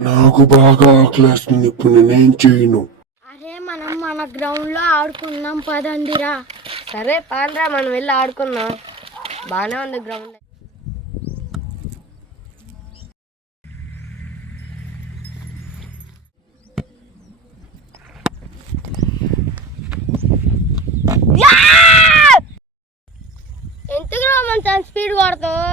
నాకు బాగా ఆకలేస్తుంది. ఇప్పుడు నేనేం చేయను. అరే మనం మన గ్రౌండ్ లో ఆడుకుందాం పదండిరా. సరే పాండ్రా, మనం వెళ్ళి ఆడుకుందాం. బాగానే ఉంది గ్రౌండ్. ఎందుకు రామంత స్పీడ్ కొడతావు?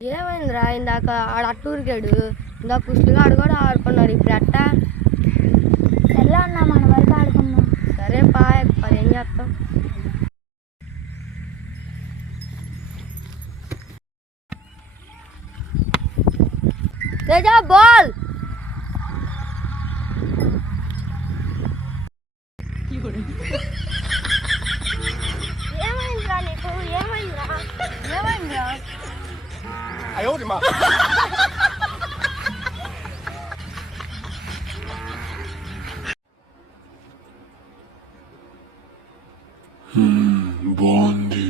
ఏమైందిరా? ఇందాక ఆడ అట్టూరికాడు, ఇందాక పుష్టిగా ఆడు కూడా ఆడుకున్నాడు. ఇప్పుడు అట్ట సరే అన్న మన వరకు ఆడుకుందాం. సరే పా, మరి ఏం చేస్తాం? తేజ బాల్. ఏమైందిరా నీకు? ఏమైందిరా? ఏమైందిరా? బాగుంది,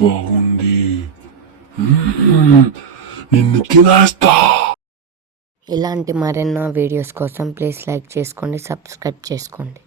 బాగుంది. నిన్ను తినేస్తా. ఇలాంటి మరెన్నో వీడియోస్ కోసం ప్లీజ్ లైక్ చేసుకోండి, సబ్స్క్రైబ్ చేసుకోండి.